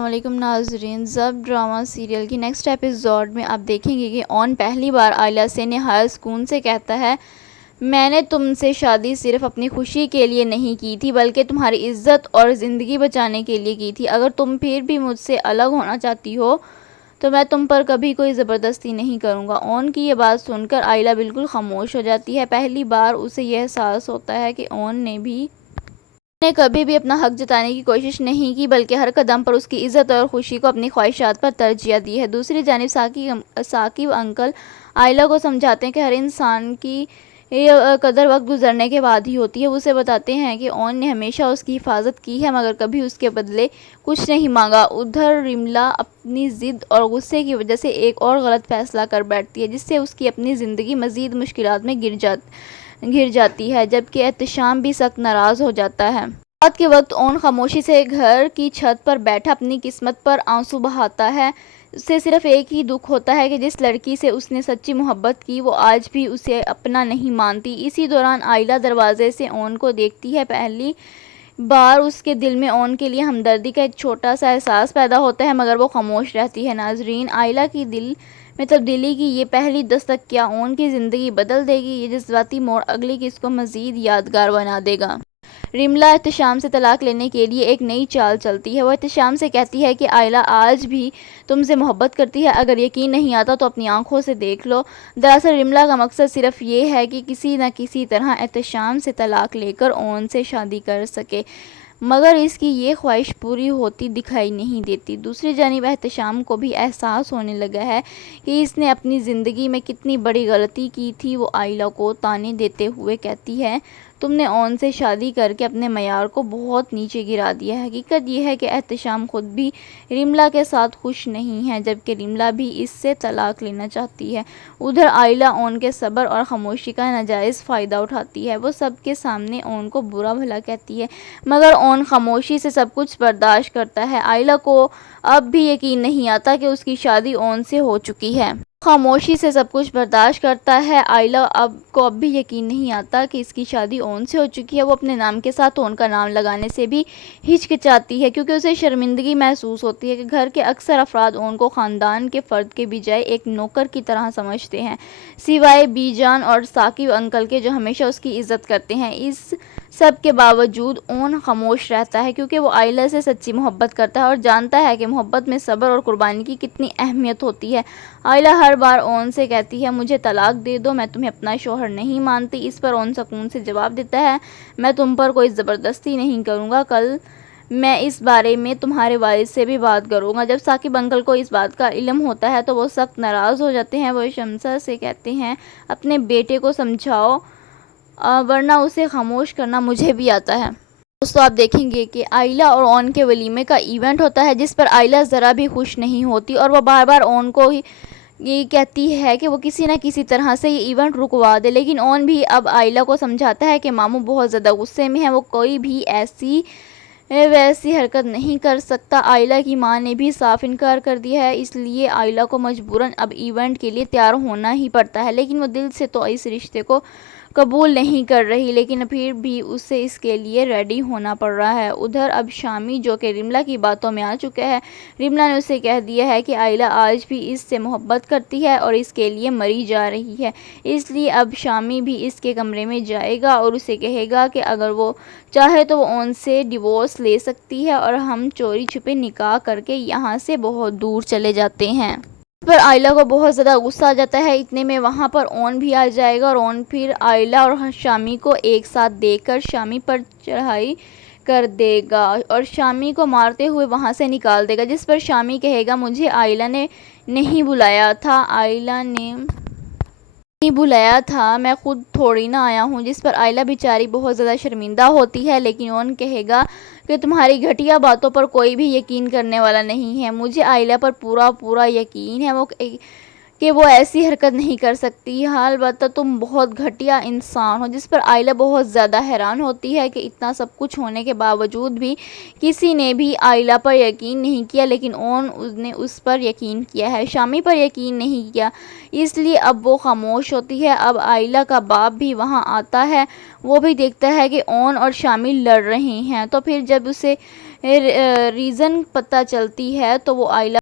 السلام علیکم ناظرین، ضبط ڈرامہ سیریل کی نیکسٹ ایپیسوڈ میں آپ دیکھیں گے کہ اون پہلی بار آئلہ سے نہایت سکون سے کہتا ہے، میں نے تم سے شادی صرف اپنی خوشی کے لیے نہیں کی تھی بلکہ تمہاری عزت اور زندگی بچانے کے لیے کی تھی۔ اگر تم پھر بھی مجھ سے الگ ہونا چاہتی ہو تو میں تم پر کبھی کوئی زبردستی نہیں کروں گا۔ اون کی یہ بات سن کر آئلہ بالکل خاموش ہو جاتی ہے۔ پہلی بار اسے یہ احساس ہوتا ہے کہ اون نے کبھی بھی اپنا حق جتانے کی کوشش نہیں کی بلکہ ہر قدم پر اس کی عزت اور خوشی کو اپنی خواہشات پر ترجیح دی ہے۔ دوسری جانب ثاقب انکل آئلہ کو سمجھاتے ہیں کہ ہر انسان کی قدر وقت گزرنے کے بعد ہی ہوتی ہے۔ وہ اسے بتاتے ہیں کہ اون نے ہمیشہ اس کی حفاظت کی ہے مگر کبھی اس کے بدلے کچھ نہیں مانگا۔ ادھر رملا اپنی ضد اور غصے کی وجہ سے ایک اور غلط فیصلہ کر بیٹھتی ہے جس سے اس کی اپنی زندگی مزید مشکلات میں گر جاتی ہے، جبکہ احتشام بھی سخت ناراض ہو جاتا ہے۔ رات کے وقت اون خاموشی سے گھر کی چھت پر بیٹھا اپنی قسمت پر آنسو بہاتا ہے۔ اسے صرف ایک ہی دکھ ہوتا ہے کہ جس لڑکی سے اس نے سچی محبت کی وہ آج بھی اسے اپنا نہیں مانتی۔ اسی دوران آئلہ دروازے سے اون کو دیکھتی ہے۔ پہلی بار اس کے دل میں اون کے لیے ہمدردی کا ایک چھوٹا سا احساس پیدا ہوتا ہے مگر وہ خاموش رہتی ہے۔ ناظرین، آئلہ کی دل میں تبدیلی کی یہ پہلی دستک کیا اون کی زندگی بدل دے گی؟ یہ جذباتی موڑ اگلی قسط کو مزید یادگار بنا دے گا۔ رملا احتشام سے طلاق لینے کے لیے ایک نئی چال چلتی ہے۔ وہ احتشام سے کہتی ہے کہ آئلہ آج بھی تم سے محبت کرتی ہے، اگر یقین نہیں آتا تو اپنی آنکھوں سے دیکھ لو۔ دراصل رملا کا مقصد صرف یہ ہے کہ کسی نہ کسی طرح احتشام سے طلاق لے کر اون سے شادی کر سکے، مگر اس کی یہ خواہش پوری ہوتی دکھائی نہیں دیتی۔ دوسری جانب احتشام کو بھی احساس ہونے لگا ہے کہ اس نے اپنی زندگی میں کتنی بڑی غلطی کی تھی۔ وہ آئلہ کو طعنے دیتے ہوئے کہتی ہے، تم نے اون سے شادی کر کے اپنے معیار کو بہت نیچے گرا دیا ہے۔ حقیقت یہ ہے کہ احتشام خود بھی رملا کے ساتھ خوش نہیں ہے جبکہ رملا بھی اس سے طلاق لینا چاہتی ہے۔ ادھر آئلہ اون کے صبر اور خاموشی کا ناجائز فائدہ اٹھاتی ہے۔ وہ سب کے سامنے اون کو برا بھلا کہتی ہے مگر اون خاموشی سے سب کچھ برداشت کرتا ہے۔ آئلہ کو اب بھی یقین نہیں آتا کہ اس کی شادی اون سے ہو چکی ہے۔ خاموشی سے سب کچھ برداشت کرتا ہے۔ آئلہ کو اب بھی یقین نہیں آتا کہ اس کی شادی اون سے ہو چکی ہے۔ وہ اپنے نام کے ساتھ اون کا نام لگانے سے بھی ہچکچاتی ہے کیونکہ اسے شرمندگی محسوس ہوتی ہے کہ گھر کے اکثر افراد اون کو خاندان کے فرد کے بجائے ایک نوکر کی طرح سمجھتے ہیں، سوائے بی جان اور ثاقب انکل کے جو ہمیشہ اس کی عزت کرتے ہیں۔ اس سب کے باوجود اون خاموش رہتا ہے کیونکہ وہ آئلہ سے سچی محبت کرتا ہے اور جانتا ہے کہ محبت میں صبر اور قربانی کی کتنی اہمیت ہوتی ہے۔ آئلہ ہر بار اون سے کہتی ہے، مجھے طلاق دے دو، میں تمہیں اپنا شوہر نہیں مانتی۔ اس پر اون سکون سے جواب دیتا ہے، میں تم پر کوئی زبردستی نہیں کروں گا، کل میں اس بارے میں تمہارے والد سے بھی بات کروں گا۔ جب ثاقب انکل کو اس بات کا علم ہوتا ہے تو وہ سخت ناراض ہو جاتے ہیں۔ وہ شمسہ سے کہتے ہیں، اپنے بیٹے کو سمجھاؤ ورنہ اسے خاموش کرنا مجھے بھی آتا ہے۔ دوستو، آپ دیکھیں گے کہ آئلہ اور اون کے ولیمے کا ایونٹ ہوتا ہے جس پر آئلہ ذرا بھی خوش نہیں ہوتی اور وہ بار بار اون کو یہ کہتی ہے کہ وہ کسی نہ کسی طرح سے یہ ایونٹ رکوا دے، لیکن اون بھی اب آئلہ کو سمجھاتا ہے کہ ماموں بہت زیادہ غصے میں ہیں، وہ کوئی بھی ایسی ویسی حرکت نہیں کر سکتا۔ آئلہ کی ماں نے بھی صاف انکار کر دیا ہے، اس لیے آئلہ کو مجبوراً اب ایونٹ کے لیے تیار ہونا ہی پڑتا ہے، لیکن وہ دل سے تو اس رشتے کو قبول نہیں کر رہی، لیکن پھر بھی اسے اس کے لیے ریڈی ہونا پڑ رہا ہے۔ ادھر اب شامی جو کہ رملا کی باتوں میں آ چکا ہے، رملا نے اسے کہہ دیا ہے کہ آئلہ آج بھی اس سے محبت کرتی ہے اور اس کے لیے مری جا رہی ہے، اس لیے اب شامی بھی اس کے کمرے میں جائے گا اور اسے کہے گا کہ اگر وہ چاہے تو وہ اون سے ڈیورس لے سکتی ہے اور ہم چوری چھپے نکاح کر کے یہاں سے بہت دور چلے جاتے ہیں۔ اس پر آئلہ کو بہت زیادہ غصہ آ جاتا ہے، اتنے میں وہاں پر اون بھی آ جائے گا اور اون پھر آئلہ اور شامی کو ایک ساتھ دیکھ کر شامی پر چڑھائی کر دے گا اور شامی کو مارتے ہوئے وہاں سے نکال دے گا، جس پر شامی کہے گا، مجھے آئلہ نے نہیں بلایا تھا، آئلہ نے نہیں بلایا تھا، میں خود تھوڑی نہ آیا ہوں، جس پر آئلہ بیچاری بہت زیادہ شرمندہ ہوتی ہے، لیکن اون کہے گا کہ تمہاری گھٹیا باتوں پر کوئی بھی یقین کرنے والا نہیں ہے، مجھے آئلہ پر پورا یقین ہے کہ وہ ایسی حرکت نہیں کر سکتی، البتہ تم بہت گھٹیا انسان ہو، جس پر آئلہ بہت زیادہ حیران ہوتی ہے کہ اتنا سب کچھ ہونے کے باوجود بھی کسی نے بھی آئلہ پر یقین نہیں کیا، لیکن اون نے اس پر یقین کیا ہے، شامی پر یقین نہیں کیا، اس لیے اب وہ خاموش ہوتی ہے۔ اب آئلہ کا باپ بھی وہاں آتا ہے، وہ بھی دیکھتا ہے کہ اون اور شامی لڑ رہے ہیں، تو پھر جب اسے ریزن پتہ چلتی ہے تو وہ آئلہ